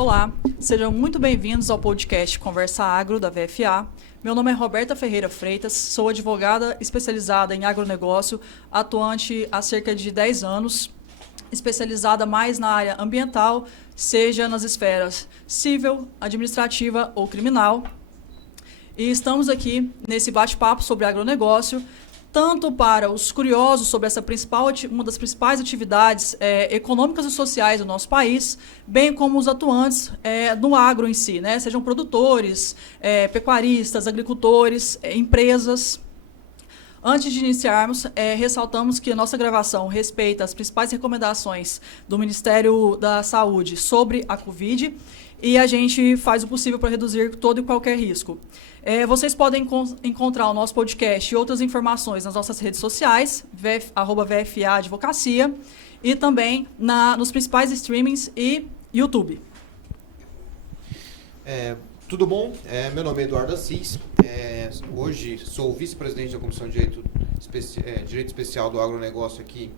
Olá, sejam muito bem-vindos ao podcast Conversa Agro da VFA. Meu nome é Roberta Ferreira Freitas, sou advogada especializada em agronegócio, atuante há cerca de 10 anos, especializada mais na área ambiental, seja nas esferas civil, administrativa ou criminal. E estamos aqui nesse bate-papo sobre agronegócio, tanto para os curiosos sobre uma das principais atividades econômicas e sociais do nosso país, bem como os atuantes no agro em si, né? Sejam produtores, pecuaristas, agricultores, empresas. Antes de iniciarmos, ressaltamos que a nossa gravação respeita as principais recomendações do Ministério da Saúde sobre a Covid e a gente faz o possível para reduzir todo e qualquer risco. Vocês podem encontrar o nosso podcast e outras informações nas nossas redes sociais, @VFA Advocacia, e também nos principais streamings e YouTube. Tudo bom? Meu nome é Eduardo Assis. Hoje sou vice-presidente da Comissão de Direito Especial do Agronegócio aqui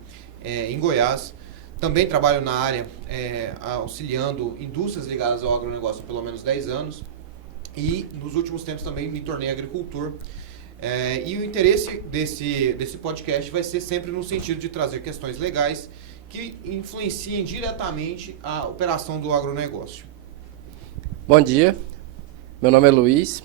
em Goiás. Também trabalho na área auxiliando indústrias ligadas ao agronegócio há pelo menos 10 anos. E nos últimos tempos também me tornei agricultor. E o interesse desse podcast vai ser sempre no sentido de trazer questões legais que influenciem diretamente a operação do agronegócio. Bom dia, meu nome é Luiz,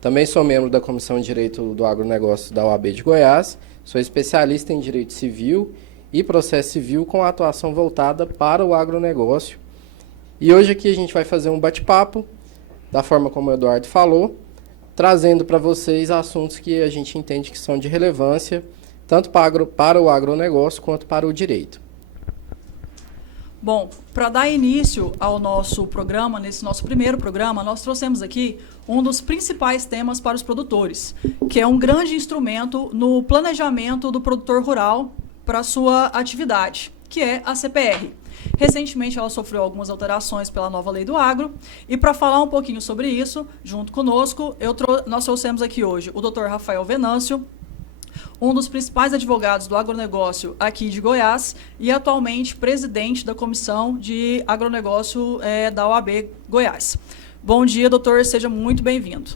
também sou membro da Comissão de Direito do Agronegócio da OAB de Goiás, sou especialista em Direito Civil e Processo Civil com atuação voltada para o agronegócio. E hoje aqui a gente vai fazer um bate-papo, da forma como o Eduardo falou, trazendo para vocês assuntos que a gente entende que são de relevância, tanto para o agronegócio quanto para o direito. Bom, para dar início ao nosso programa, nesse nosso primeiro programa, nós trouxemos aqui um dos principais temas para os produtores, que é um grande instrumento no planejamento do produtor rural para a sua atividade, que é a CPR. Recentemente ela sofreu algumas alterações pela nova lei do agro, e para falar um pouquinho sobre isso, junto conosco, nós trouxemos aqui hoje o Dr. Rafael Venâncio, um dos principais advogados do agronegócio aqui de Goiás e atualmente presidente da Comissão de Agronegócio da OAB Goiás. Bom dia, doutor, seja muito bem-vindo.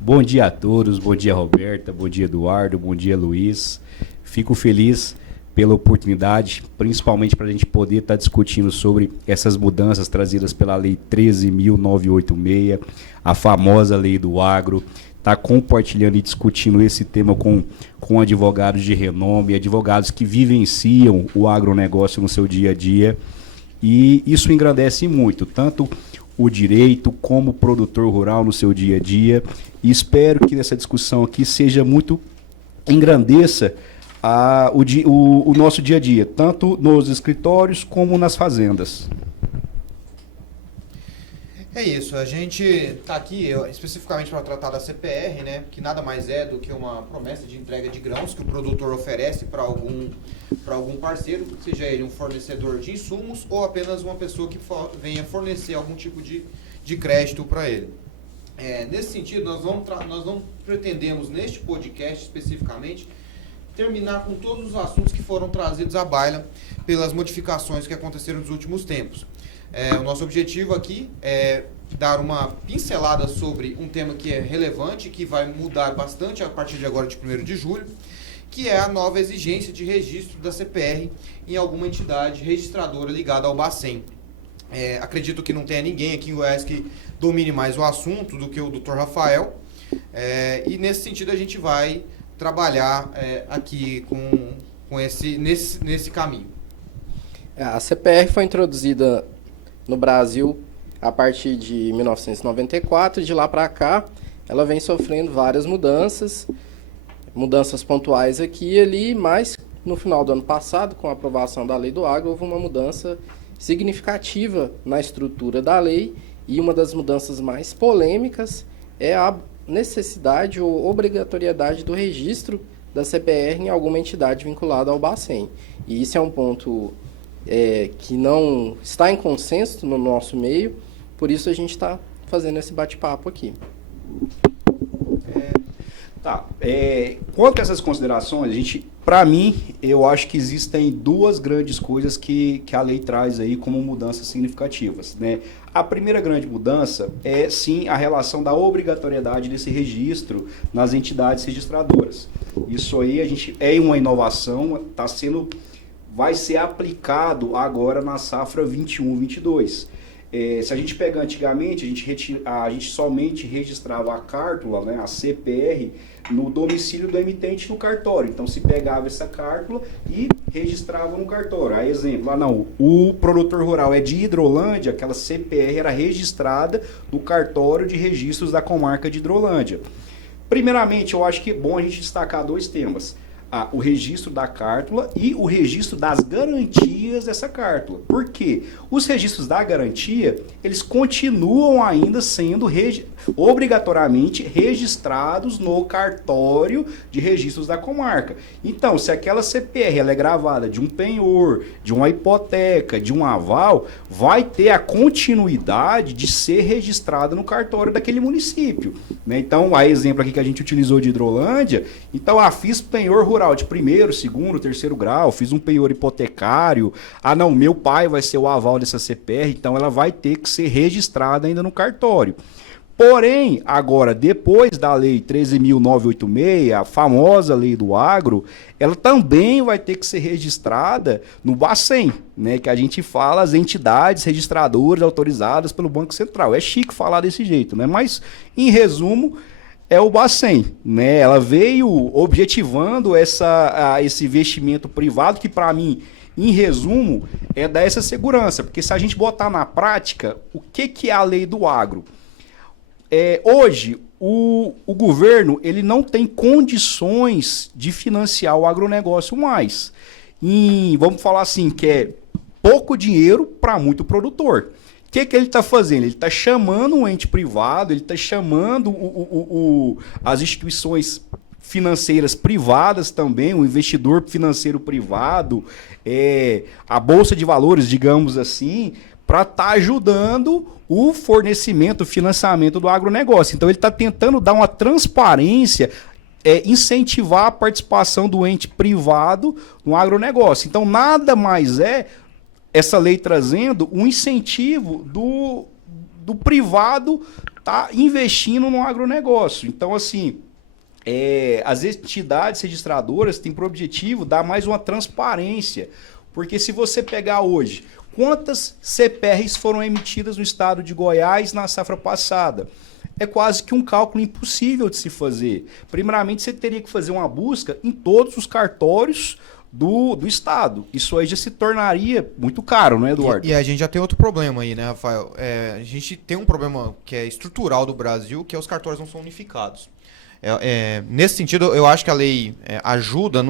Bom dia a todos, bom dia Roberta, bom dia Eduardo, bom dia Luiz. Fico feliz pela oportunidade, principalmente para a gente poder estar discutindo sobre essas mudanças trazidas pela Lei 13.986, a famosa Lei do Agro, estar compartilhando e discutindo esse tema com advogados de renome, advogados que vivenciam o agronegócio no seu dia a dia, e isso engrandece muito, tanto o direito como o produtor rural no seu dia a dia, e espero que nessa discussão aqui engrandeça o nosso dia a dia, tanto nos escritórios como nas fazendas. É isso, a gente está aqui especificamente para tratar da CPR, né, que nada mais é do que uma promessa de entrega de grãos que o produtor oferece para algum parceiro, seja ele um fornecedor de insumos ou apenas uma pessoa que venha fornecer algum tipo de crédito para ele. Nesse sentido, nós não pretendemos, neste podcast especificamente, terminar com todos os assuntos que foram trazidos à baila pelas modificações que aconteceram nos últimos tempos. O nosso objetivo aqui é dar uma pincelada sobre um tema que é relevante, que vai mudar bastante a partir de agora, de 1º de julho, que é a nova exigência de registro da CPR em alguma entidade registradora ligada ao Bacen. Acredito que não tenha ninguém aqui em Goiás que domine mais o assunto do que o Dr. Rafael, e nesse sentido a gente vai trabalhar aqui nesse caminho. A CPR foi introduzida no Brasil a partir de 1994, e de lá para cá ela vem sofrendo várias mudanças pontuais aqui e ali, mas no final do ano passado, com a aprovação da Lei do Agro, houve uma mudança significativa na estrutura da lei, e uma das mudanças mais polêmicas é a necessidade ou obrigatoriedade do registro da CPR em alguma entidade vinculada ao Bacen. E isso é um ponto que não está em consenso no nosso meio, por isso a gente está fazendo esse bate-papo aqui. Quanto a essas considerações, a gente Para mim, eu acho que existem duas grandes coisas que a lei traz aí como mudanças significativas, né? A primeira grande mudança é, sim, a relação da obrigatoriedade desse registro nas entidades registradoras. Isso aí é uma inovação, vai ser aplicado agora na safra 21-22. Se a gente pegar antigamente, a gente somente registrava a cártula, né, a CPR, no domicílio do emitente no cartório. Então se pegava essa cártula e registrava no cartório. A exemplo, o produtor rural é de Hidrolândia, aquela CPR era registrada no cartório de registros da comarca de Hidrolândia. Primeiramente, eu acho que é bom a gente destacar dois temas. O registro da cártula e o registro das garantias dessa cártula. Por quê? Os registros da garantia, eles continuam ainda sendo obrigatoriamente registrados no cartório de registros da comarca. Então, se aquela CPR ela é gravada de um penhor, de uma hipoteca, de um aval, vai ter a continuidade de ser registrada no cartório daquele município, né? Então, a exemplo aqui que a gente utilizou de Hidrolândia, então, fiz penhor rural de primeiro, segundo, terceiro grau, fiz um penhor hipotecário, meu pai vai ser o aval dessa CPR, então ela vai ter que ser registrada ainda no cartório. Porém, agora, depois da lei 13.986, a famosa lei do agro, ela também vai ter que ser registrada no Bacen, né, que a gente fala as entidades registradoras autorizadas pelo Banco Central. É chique falar desse jeito, né? Mas, em resumo, é o Bacen, né? Ela veio objetivando esse investimento privado que, para mim, em resumo, é dar essa segurança. Porque se a gente botar na prática, o que é a lei do agro? Hoje, o governo ele não tem condições de financiar o agronegócio mais. Vamos falar assim, que é pouco dinheiro para muito produtor. O que ele está fazendo? Ele está chamando um ente privado, ele está chamando as instituições financeiras privadas também, o investidor financeiro privado, a Bolsa de Valores, digamos assim, para estar ajudando o fornecimento, o financiamento do agronegócio. Então ele está tentando dar uma transparência, incentivar a participação do ente privado no agronegócio. Então nada mais essa lei trazendo um incentivo do privado tá investindo no agronegócio. Então, assim, as entidades registradoras têm por objetivo dar mais uma transparência. Porque se você pegar hoje, quantas CPRs foram emitidas no estado de Goiás na safra passada? É quase que um cálculo impossível de se fazer. Primeiramente, você teria que fazer uma busca em todos os cartórios do estado. Isso aí já se tornaria muito caro, não é, Eduardo? E a gente já tem outro problema aí, né, Rafael? A gente tem um problema que é estrutural do Brasil, que é os cartórios não são unificados. Nesse sentido, eu acho que a lei ajuda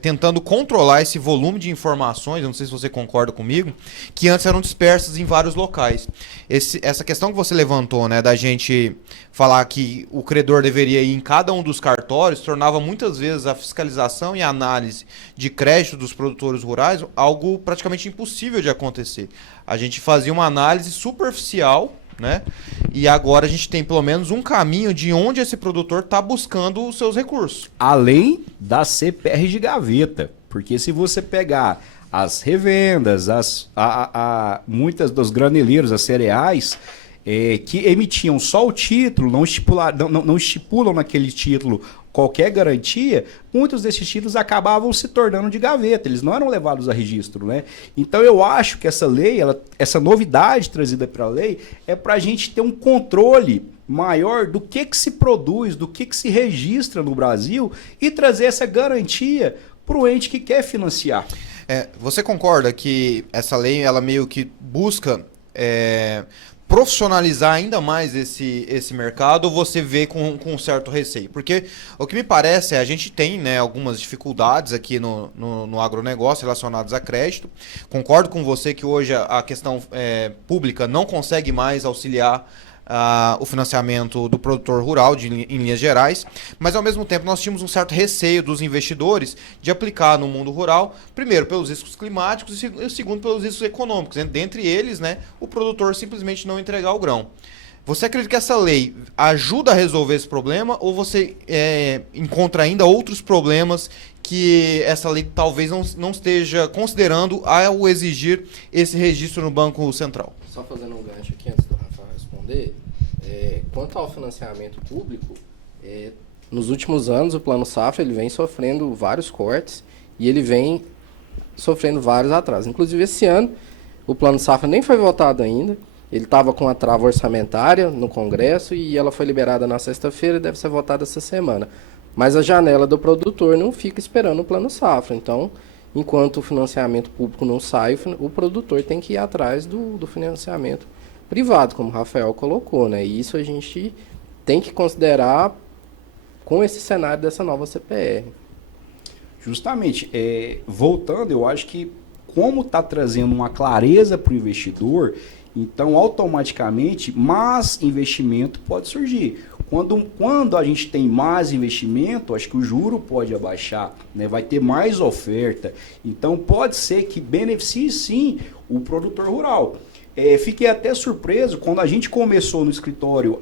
tentando controlar esse volume de informações, eu não sei se você concorda comigo, que antes eram dispersas em vários locais. Essa questão que você levantou, né, da gente falar que o credor deveria ir em cada um dos cartórios, tornava muitas vezes a fiscalização e a análise de crédito dos produtores rurais algo praticamente impossível de acontecer. A gente fazia uma análise superficial, né? E agora a gente tem pelo menos um caminho de onde esse produtor está buscando os seus recursos. Além da CPR de gaveta, porque se você pegar as revendas, muitas dos graneleiros, as cereais, que emitiam só o título, não estipulam naquele título qualquer garantia, muitos desses títulos acabavam se tornando de gaveta, eles não eram levados a registro, né? Então eu acho que essa lei, essa novidade trazida para a lei, é para a gente ter um controle maior do que se produz, do que se registra no Brasil e trazer essa garantia para o ente que quer financiar. Você concorda que essa lei ela meio que busca profissionalizar ainda mais esse mercado, ou você vê com um certo receio? Porque o que me parece a gente tem, né, algumas dificuldades aqui no agronegócio relacionadas a crédito. Concordo com você que hoje a questão pública não consegue mais auxiliar o financiamento do produtor rural em linhas gerais, mas ao mesmo tempo nós tínhamos um certo receio dos investidores de aplicar no mundo rural, primeiro pelos riscos climáticos e segundo pelos riscos econômicos, dentre eles, né, o produtor simplesmente não entregar o grão. Você acredita que essa lei ajuda a resolver esse problema ou você encontra ainda outros problemas que essa lei talvez não esteja considerando ao exigir esse registro no Banco Central? Só fazendo um gancho aqui antes do Rafael responder, quanto ao financiamento público, nos últimos anos o Plano Safra ele vem sofrendo vários cortes e ele vem sofrendo vários atrasos. Inclusive esse ano o Plano Safra nem foi votado ainda, ele estava com a trava orçamentária no Congresso e ela foi liberada na sexta-feira e deve ser votada essa semana. Mas a janela do produtor não fica esperando o Plano Safra, então enquanto o financiamento público não sai, o produtor tem que ir atrás do financiamento privado, como o Rafael colocou, né? E isso a gente tem que considerar com esse cenário dessa nova CPR. Justamente, voltando, eu acho que como está trazendo uma clareza para o investidor, então automaticamente mais investimento pode surgir. Quando a gente tem mais investimento, acho que o juro pode abaixar, né? Vai ter mais oferta. Então pode ser que beneficie sim o produtor rural. Fiquei até surpreso quando a gente começou no escritório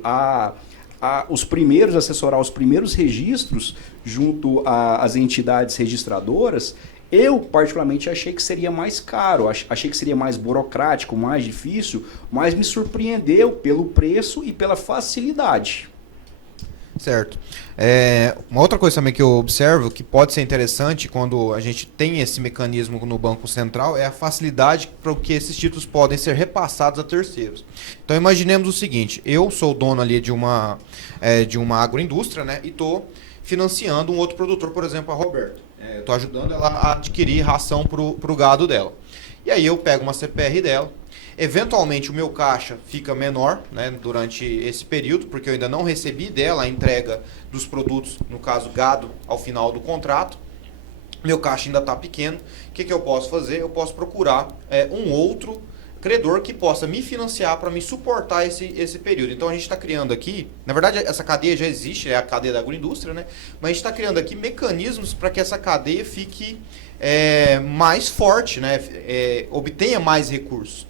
assessorar os primeiros registros junto às entidades registradoras. Eu, particularmente, achei que seria mais caro, achei que seria mais burocrático, mais difícil, mas me surpreendeu pelo preço e pela facilidade. Certo. Uma outra coisa também que eu observo que pode ser interessante quando a gente tem esse mecanismo no Banco Central é a facilidade para que esses títulos podem ser repassados a terceiros. Então imaginemos o seguinte, eu sou dono ali de uma agroindústria, né, e estou financiando um outro produtor, por exemplo, a Roberta. Estou ajudando ela a adquirir ração para o gado dela. E aí eu pego uma CPR dela. Eventualmente o meu caixa fica menor, né, durante esse período, porque eu ainda não recebi dela a entrega dos produtos, no caso gado, ao final do contrato. Meu caixa ainda está pequeno. O que eu posso fazer? Eu posso procurar um outro credor que possa me financiar para me suportar esse período. Então a gente está criando aqui, na verdade essa cadeia já existe, é a cadeia da agroindústria, né? Mas a gente está criando aqui mecanismos para que essa cadeia fique mais forte, né? Obtenha mais recursos.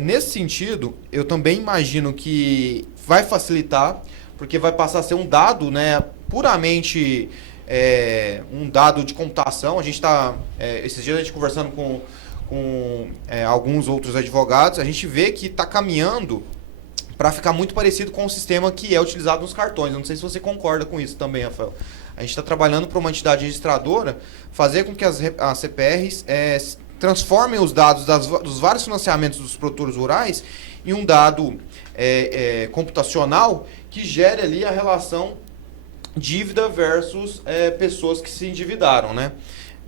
Nesse sentido, eu também imagino que vai facilitar, porque vai passar a ser um dado, né, puramente um dado de computação. A gente está, esses dias a gente conversando com alguns outros advogados, a gente vê que está caminhando para ficar muito parecido com o sistema que é utilizado nos cartões. Eu não sei se você concorda com isso também, Rafael. A gente está trabalhando para uma entidade registradora fazer com que as CPRs transformem os dados dos vários financiamentos dos produtores rurais em um dado computacional que gere ali a relação dívida versus pessoas que se endividaram, né?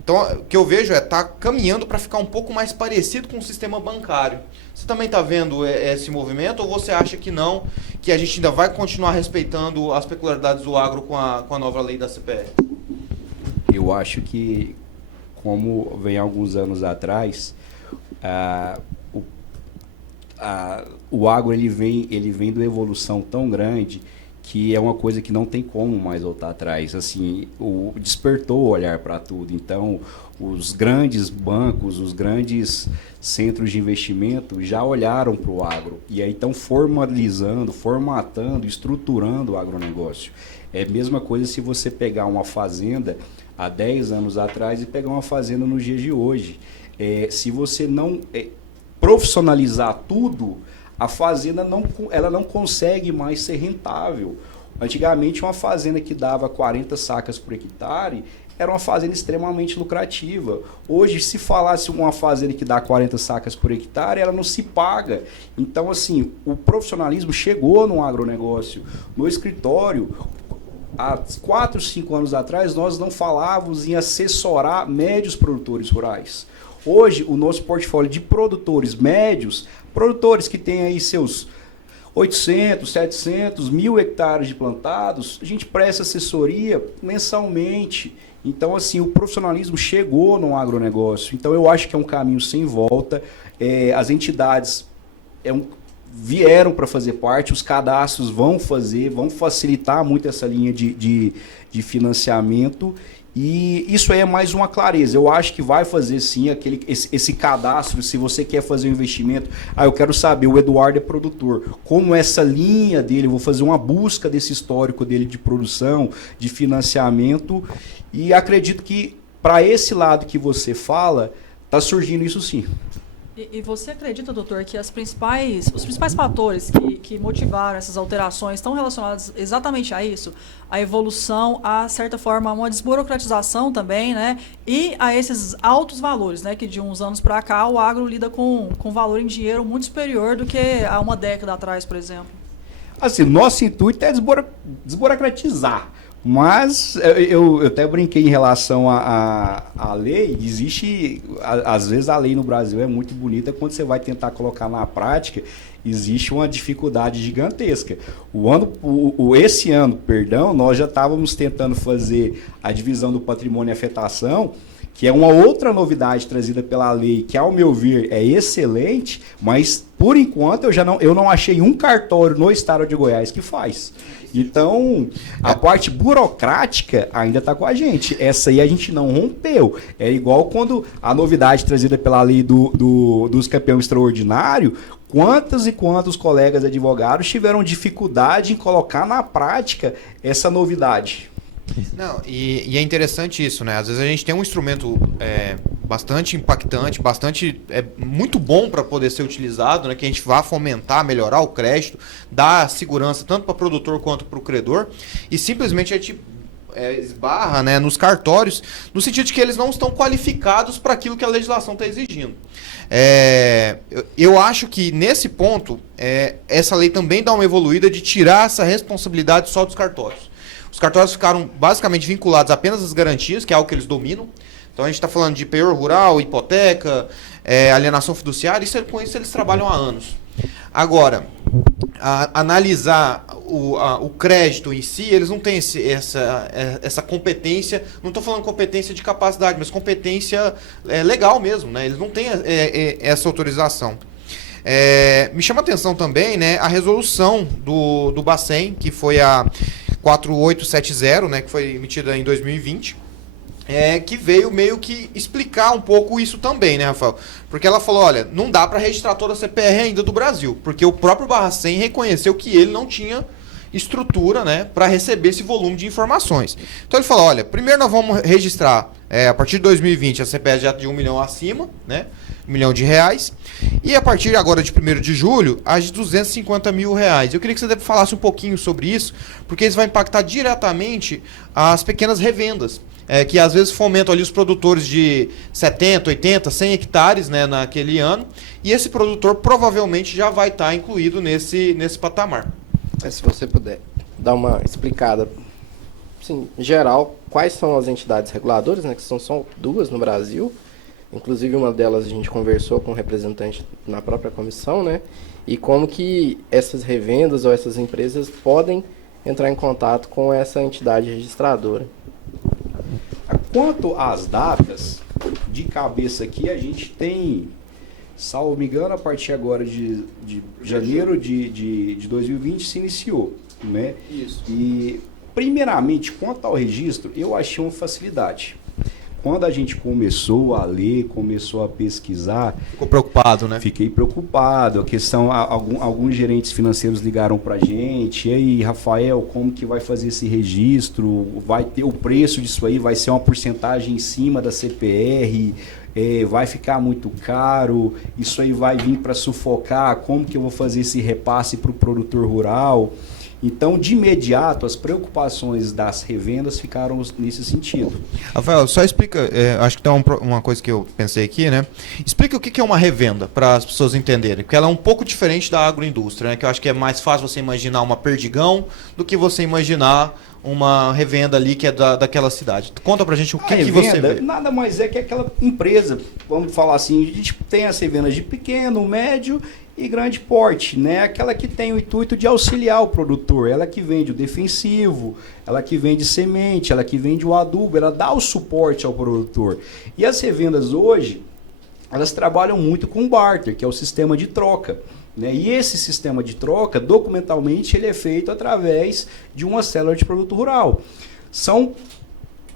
Então, o que eu vejo tá caminhando para ficar um pouco mais parecido com o sistema bancário. Você também está vendo esse movimento ou você acha que não, que a gente ainda vai continuar respeitando as peculiaridades do agro com a nova lei da CPR? Eu acho que, como vem alguns anos atrás, o agro ele vem de uma evolução tão grande que é uma coisa que não tem como mais voltar atrás. Assim, despertou o olhar para tudo. Então, os grandes bancos, os grandes centros de investimento já olharam para o agro e aí estão formalizando, formatando, estruturando o agronegócio. É a mesma coisa se você pegar uma fazenda há 10 anos atrás e pegar uma fazenda nos dias de hoje. Se você não profissionalizar tudo, a fazenda ela não consegue mais ser rentável. Antigamente, uma fazenda que dava 40 sacas por hectare era uma fazenda extremamente lucrativa. Hoje, se falasse uma fazenda que dá 40 sacas por hectare, ela não se paga. Então, assim, o profissionalismo chegou no agronegócio. No escritório, há 4, 5 anos atrás, nós não falávamos em assessorar médios produtores rurais. Hoje, o nosso portfólio de produtores médios, produtores que têm aí seus 800, 700, 1.000 hectares de plantados, a gente presta assessoria mensalmente. Então, assim, o profissionalismo chegou no agronegócio. Então, eu acho que é um caminho sem volta. As entidades vieram para fazer parte, os cadastros vão facilitar muito essa linha de financiamento. E isso aí é mais uma clareza. Eu acho que vai fazer sim esse cadastro. Se você quer fazer um investimento, eu quero saber, o Eduardo é produtor, como essa linha dele, eu vou fazer uma busca desse histórico dele de produção, de financiamento, e acredito que para esse lado que você fala, está surgindo isso sim. E você acredita, doutor, que os principais fatores que motivaram essas alterações estão relacionados exatamente a isso? A evolução, a certa forma, uma desburocratização também, né? E a esses altos valores, né? Que de uns anos para cá o agro lida com valor em dinheiro muito superior do que há uma década atrás, por exemplo. Assim, nosso intuito é desburocratizar. Mas eu até brinquei em relação à lei. Existe, às vezes a lei no Brasil é muito bonita, quando você vai tentar colocar na prática, existe uma dificuldade gigantesca. Esse ano, nós já estávamos tentando fazer a divisão do patrimônio e afetação, que é uma outra novidade trazida pela lei, que ao meu ver é excelente, mas por enquanto eu não achei um cartório no estado de Goiás que faz. Então, a parte burocrática ainda está com a gente. Essa aí a gente não rompeu. É igual quando a novidade trazida pela lei dos campeões extraordinários, quantos e quantos colegas advogados tiveram dificuldade em colocar na prática essa novidade. Não, e é interessante isso, né? Às vezes a gente tem um instrumento bastante impactante, muito bom para poder ser utilizado, né? Que a gente vá fomentar, melhorar o crédito, dar segurança tanto para o produtor quanto para o credor, e simplesmente a gente esbarra, né, nos cartórios, no sentido de que eles não estão qualificados para aquilo que a legislação está exigindo. Eu acho que nesse ponto, essa lei também dá uma evoluída de tirar essa responsabilidade só dos cartórios. Os cartórios ficaram basicamente vinculados apenas às garantias, que é algo que eles dominam. Então a gente está falando de penhor rural, hipoteca, alienação fiduciária, com isso eles trabalham há anos. Agora, analisar o crédito em si, eles não têm essa competência, não estou falando competência de capacidade, mas competência legal mesmo, né? Eles não têm essa autorização. Me chama a atenção também, né, a resolução do Bacen, que foi a 4870, né, que foi emitida em 2020, que veio meio que explicar um pouco isso também, né, Rafael? Porque ela falou, olha, não dá para registrar toda a CPR ainda do Brasil, porque o próprio Bacen reconheceu que ele não tinha estrutura, né, para receber esse volume de informações. Então ele falou, olha, primeiro nós vamos registrar, a partir de 2020, a CPR já de 1 milhão acima, né, R$1 milhão, e a partir agora de 1º de julho, as de R$250 mil. Eu queria que você falasse um pouquinho sobre isso, porque isso vai impactar diretamente as pequenas revendas, que às vezes fomentam ali os produtores de 70, 80, 100 hectares, né, naquele ano, e esse produtor provavelmente já vai estar incluído nesse patamar. Se você puder dar uma explicada, assim, em geral, quais são as entidades reguladoras, né, que são só 2 no Brasil. Inclusive, uma delas a gente conversou com um representante na própria comissão, né? E como que essas revendas ou essas empresas podem entrar em contato com essa entidade registradora. Quanto às datas, de cabeça aqui, a gente tem, salvo me engano, a partir agora de janeiro de 2020 se iniciou, né? Isso. E, primeiramente, quanto ao registro, eu achei uma facilidade. Quando a gente começou a ler, começou a pesquisar... Ficou preocupado, né? Fiquei preocupado. A questão, alguns gerentes financeiros ligaram para a gente. E aí, Rafael, como que vai fazer esse registro? Vai ter o preço disso aí? Vai ser uma porcentagem em cima da CPR? Vai ficar muito caro? Isso aí vai vir para sufocar? Como que eu vou fazer esse repasse para o produtor rural? Então, de imediato, as preocupações das revendas ficaram nesse sentido. Rafael, só explica, acho que tem uma coisa que eu pensei aqui, né? Explica o que é uma revenda, para as pessoas entenderem, porque ela é um pouco diferente da agroindústria, né? Que eu acho que é mais fácil você imaginar uma perdigão do que você imaginar uma revenda ali que é daquela cidade. Conta pra gente o que você vê. Nada mais é que aquela empresa, vamos falar assim, a gente tem as revendas de pequeno, médio e grande porte, né? Aquela que tem o intuito de auxiliar o produtor, ela que vende o defensivo, ela que vende semente, ela que vende o adubo, ela dá o suporte ao produtor. E as revendas hoje, elas trabalham muito com barter, que é o sistema de troca, né? E esse sistema de troca, documentalmente, ele é feito através de uma célula de produto rural. São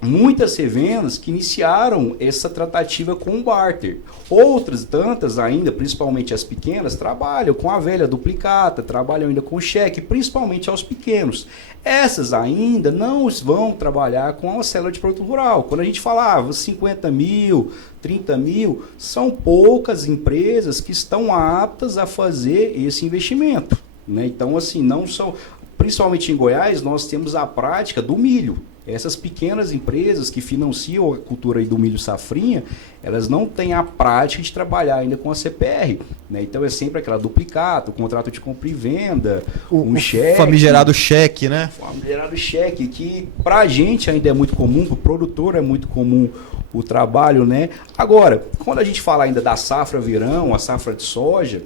muitas revendas que iniciaram essa tratativa com o barter. Outras tantas ainda, principalmente as pequenas, trabalham com a velha duplicata, trabalham ainda com cheque, principalmente aos pequenos. Essas ainda não vão trabalhar com a célula de produto rural. Quando a gente falava 50 mil, 30 mil, são poucas empresas que estão aptas a fazer esse investimento, né? Então, assim, não são... Principalmente em Goiás, nós temos a prática do milho. Essas pequenas empresas que financiam a cultura aí do milho safrinha, elas não têm a prática de trabalhar ainda com a CPR, né? Então é sempre aquela duplicata, o contrato de compra e venda, um cheque. Famigerado cheque, né? Famigerado cheque, que pra gente ainda é muito comum, pro produtor é muito comum o trabalho, né? Agora, quando a gente fala ainda da safra verão, a safra de soja,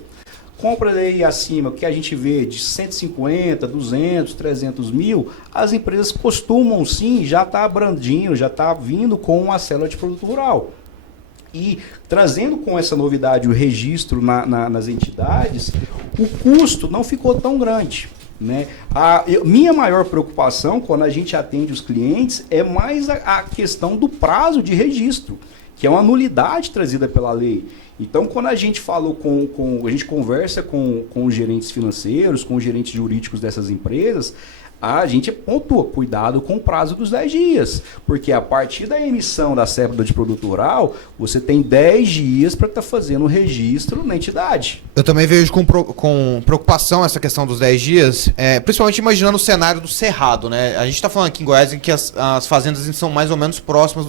compras aí acima, que a gente vê de 150, 200, 300 mil, as empresas costumam sim já estar brandindo, já estar vindo com a célula de produto rural. E trazendo com essa novidade o registro nas entidades, o custo não ficou tão grande, né? Minha maior preocupação quando a gente atende os clientes é mais a questão do prazo de registro, que é uma nulidade trazida pela lei. Então, quando a gente falou a gente conversa com os gerentes financeiros, com os gerentes jurídicos dessas empresas, a gente pontua, cuidado com o prazo dos 10 dias. Porque a partir da emissão da cédula de produto rural, você tem 10 dias para estar fazendo o registro na entidade. Eu também vejo com preocupação essa questão dos 10 dias, principalmente imaginando o cenário do cerrado, né? A gente está falando aqui em Goiás em que as fazendas são mais ou menos próximas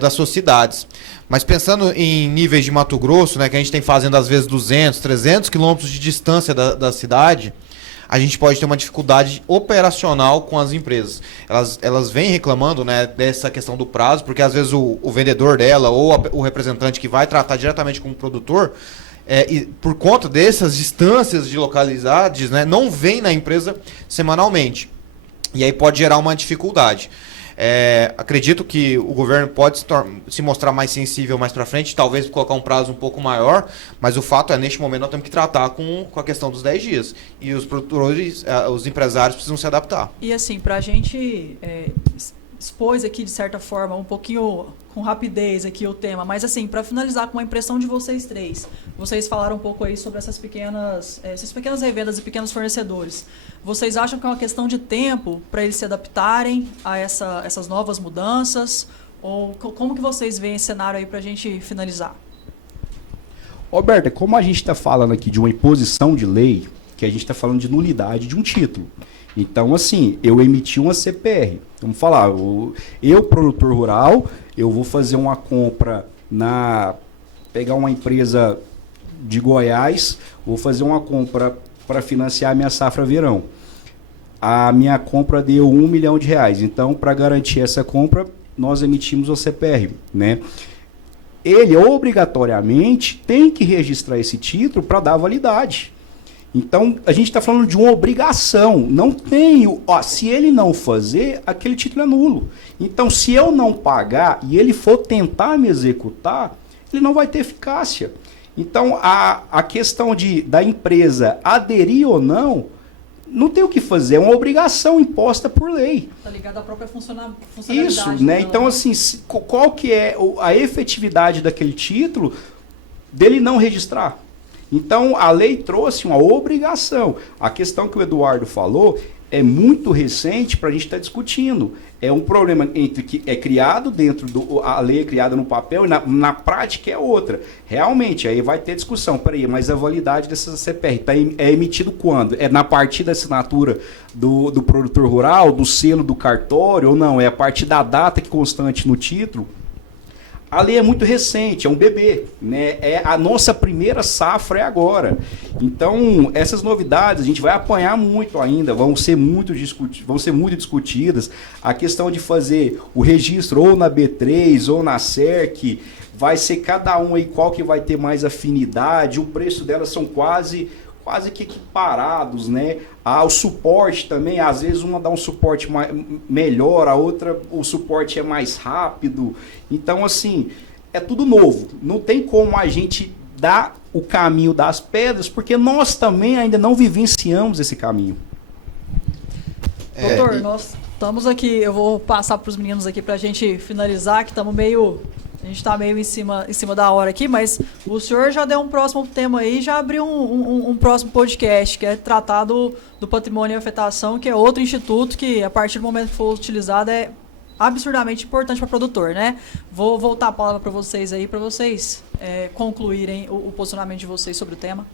das suas cidades. Mas pensando em níveis de Mato Grosso, né, que a gente tem fazenda às vezes 200, 300 quilômetros de distância da cidade, a gente pode ter uma dificuldade operacional com as empresas. Elas vêm reclamando, né, dessa questão do prazo, porque às vezes o vendedor dela ou o representante que vai tratar diretamente com o produtor, e por conta dessas distâncias de localidades, né, não vem na empresa semanalmente. E aí pode gerar uma dificuldade. Acredito que o governo pode se mostrar mais sensível mais para frente, talvez colocar um prazo um pouco maior, mas o fato neste momento, nós temos que tratar com a questão dos 10 dias. E os produtores, os empresários precisam se adaptar. E assim, para a gente expôs aqui, de certa forma, um pouquinho com rapidez aqui o tema, mas assim, para finalizar com a impressão de vocês três, vocês falaram um pouco aí sobre essas pequenas revendas e pequenos fornecedores. Vocês acham que é uma questão de tempo para eles se adaptarem a essas novas mudanças? Ou como que vocês veem esse cenário aí para a gente finalizar? Roberta, como a gente está falando aqui de uma imposição de lei, que a gente está falando de nulidade de um título. Então, assim, eu emiti uma CPR. Vamos falar, eu produtor rural, eu vou fazer uma compra pegar uma empresa de Goiás, vou fazer uma compra para financiar a minha safra verão. A minha compra deu R$1 milhão. Então, para garantir essa compra, nós emitimos o CPR, né? Ele obrigatoriamente tem que registrar esse título para dar validade. Então, a gente está falando de uma obrigação. Não tem, se ele não fazer, aquele título é nulo. Então, se eu não pagar e ele for tentar me executar, ele não vai ter eficácia. Então, a questão da empresa aderir ou não tem o que fazer, é uma obrigação imposta por lei. Está ligado à própria funcionalidade. Isso, né? Então, assim, qual que é a efetividade daquele título dele não registrar? Então, a lei trouxe uma obrigação. A questão que o Eduardo falou é muito recente para a gente estar discutindo. É um problema entre que é criado a lei é criada no papel e na prática é outra. Realmente, aí vai ter discussão. Peraí, mas a validade dessa CPR é emitido quando? É na partir da assinatura do produtor rural, do selo do cartório ou não? É a partir da data que constante no título? A lei é muito recente, é um bebê, né? A nossa primeira safra é agora. Então, essas novidades a gente vai apanhar muito ainda, vão ser muito discutidas. A questão de fazer o registro ou na B3 ou na SERC, vai ser cada um aí qual que vai ter mais afinidade, o preço delas são quase que equiparados, né? O suporte também, às vezes uma dá um suporte melhor, a outra o suporte é mais rápido. Então, assim, é tudo novo. Não tem como a gente dar o caminho das pedras, porque nós também ainda não vivenciamos esse caminho. Doutor, nós Estamos aqui, eu vou passar para os meninos aqui para a gente finalizar, que a gente está meio em cima da hora aqui, mas o senhor já deu um próximo tema aí, já abriu um próximo podcast, que é tratar do patrimônio e afetação, que é outro instituto que, a partir do momento que for utilizado, é absurdamente importante para o produtor, né? Vou voltar a palavra para vocês aí, para vocês concluírem o posicionamento de vocês sobre o tema.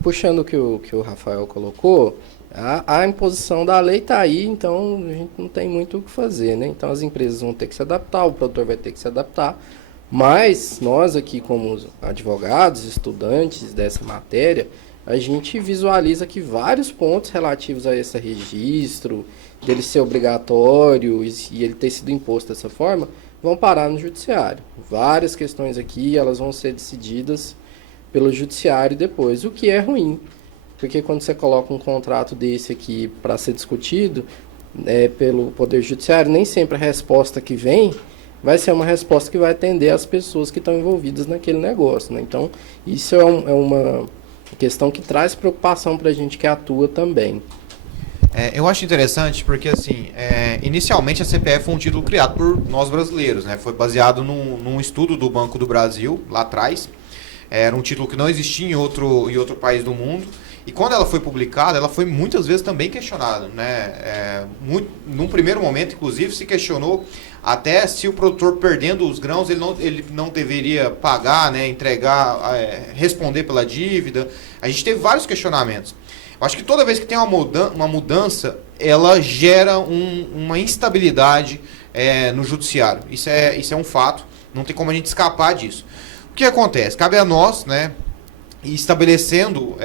Puxando o que o Rafael colocou, a imposição da lei está aí, então a gente não tem muito o que fazer, né? Então as empresas vão ter que se adaptar, o produtor vai ter que se adaptar, mas nós aqui como advogados, estudantes dessa matéria, a gente visualiza que vários pontos relativos a esse registro, dele ser obrigatório e ele ter sido imposto dessa forma, vão parar no judiciário. Várias questões aqui, elas vão ser decididas pelo judiciário depois, o que é ruim. Porque quando você coloca um contrato desse aqui para ser discutido pelo Poder Judiciário, nem sempre a resposta que vem vai ser uma resposta que vai atender as pessoas que estão envolvidas naquele negócio, né? Então, isso é uma questão que traz preocupação para a gente que atua também. Eu acho interessante porque, assim, inicialmente a CPF foi um título criado por nós brasileiros, né? Foi baseado num estudo do Banco do Brasil, lá atrás. Era um título que não existia em outro país do mundo. E quando ela foi publicada, ela foi muitas vezes também questionada, né? Num primeiro momento, inclusive, se questionou até se o produtor perdendo os grãos, ele não deveria pagar, né? Entregar, responder pela dívida. A gente teve vários questionamentos. Eu acho que toda vez que tem uma mudança, ela gera uma instabilidade no judiciário. Isso é um fato, não tem como a gente escapar disso. O que acontece? Cabe a nós, né? E estabelecendo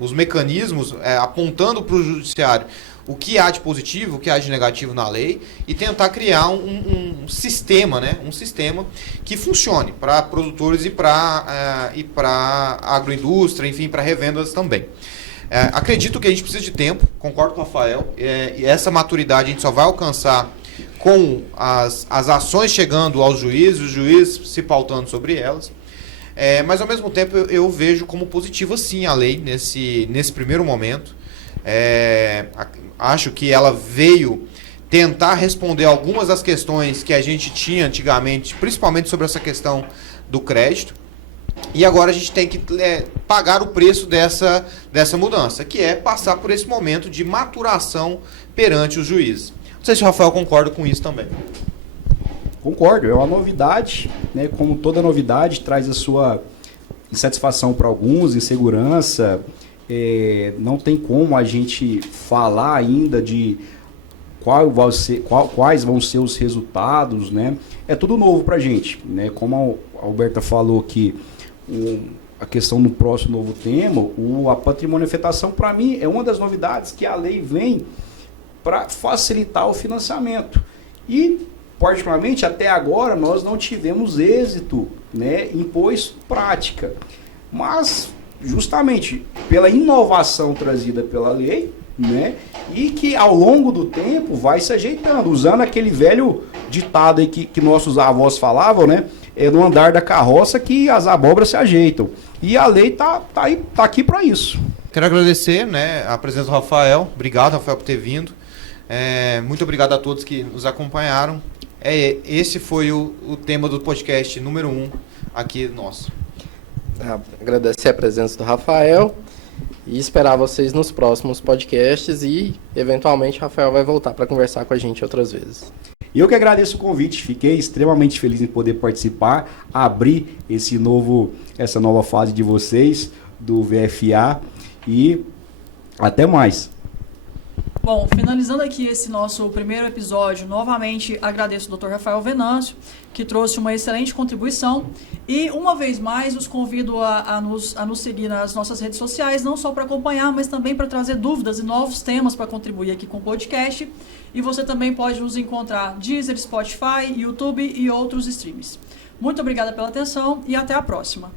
os mecanismos, apontando para o judiciário o que há de positivo, o que há de negativo na lei e tentar criar um sistema, né? Um sistema que funcione para produtores e para agroindústria, enfim, para revendas também. Acredito que a gente precisa de tempo, concordo com o Rafael, e essa maturidade a gente só vai alcançar com as ações chegando aos juízes, os juízes se pautando sobre elas. Mas ao mesmo tempo eu vejo como positiva sim a lei nesse primeiro momento. Acho que ela veio tentar responder algumas das questões que a gente tinha antigamente, principalmente sobre essa questão do crédito. E agora a gente tem que pagar o preço dessa mudança, que é passar por esse momento de maturação perante os juízes. Não sei se o Rafael concorda com isso também. Concordo, é uma novidade, né? Como toda novidade, traz a sua insatisfação para alguns, insegurança. Não tem como a gente falar ainda de quais vão ser os resultados, né? É tudo novo para a gente, né? Como a Alberta falou que a questão do próximo novo tema, a patrimônio e afetação, para mim, é uma das novidades que a lei vem para facilitar o financiamento. E particularmente, até agora, nós não tivemos êxito, né, em pôr isso em prática. Mas, justamente, pela inovação trazida pela lei, né, e que ao longo do tempo vai se ajeitando, usando aquele velho ditado aí que nossos avós falavam, né, no andar da carroça que as abóboras se ajeitam. E a lei tá aqui para isso. Quero agradecer, né, a presença do Rafael. Obrigado, Rafael, por ter vindo. Muito obrigado a todos que nos acompanharam. Esse foi o tema do podcast número 1 aqui nosso. Agradecer a presença do Rafael e esperar vocês nos próximos podcasts e, eventualmente, o Rafael vai voltar para conversar com a gente outras vezes. Eu que agradeço o convite, fiquei extremamente feliz em poder participar, abrir essa nova fase de vocês, do VFA, e até mais. Bom, finalizando aqui esse nosso primeiro episódio, novamente agradeço ao Dr. Rafael Venâncio, que trouxe uma excelente contribuição. E, uma vez mais, os convido a nos seguir nas nossas redes sociais, não só para acompanhar, mas também para trazer dúvidas e novos temas para contribuir aqui com o podcast. E você também pode nos encontrar Deezer, Spotify, YouTube e outros streams. Muito obrigada pela atenção e até a próxima.